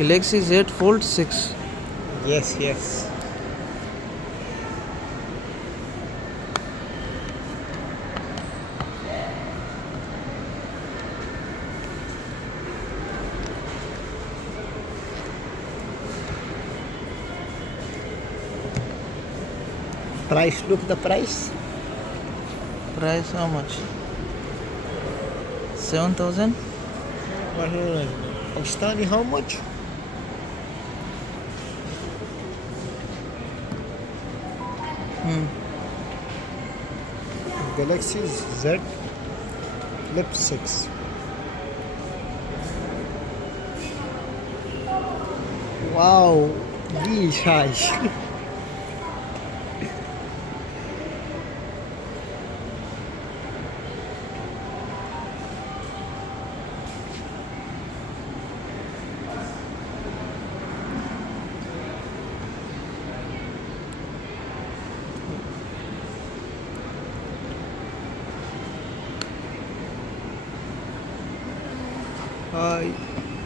Galaxy Z Fold 6. Yes, yes. Price, look the price. Price how much? 7,000. Pakistani, how much? Galaxy Z Flip 6. Wow, the size.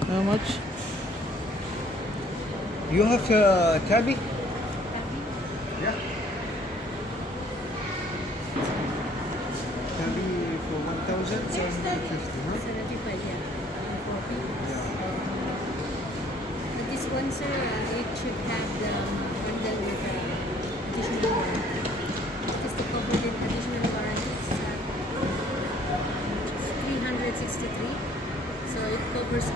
How much? You have Tabby? Yeah. Tabby for 1,750, huh? 75, yeah. 40. Yeah. But this one, sir, it should have the bundle with additional warranty. Just to cover the additional warranty, it's 363. So it covers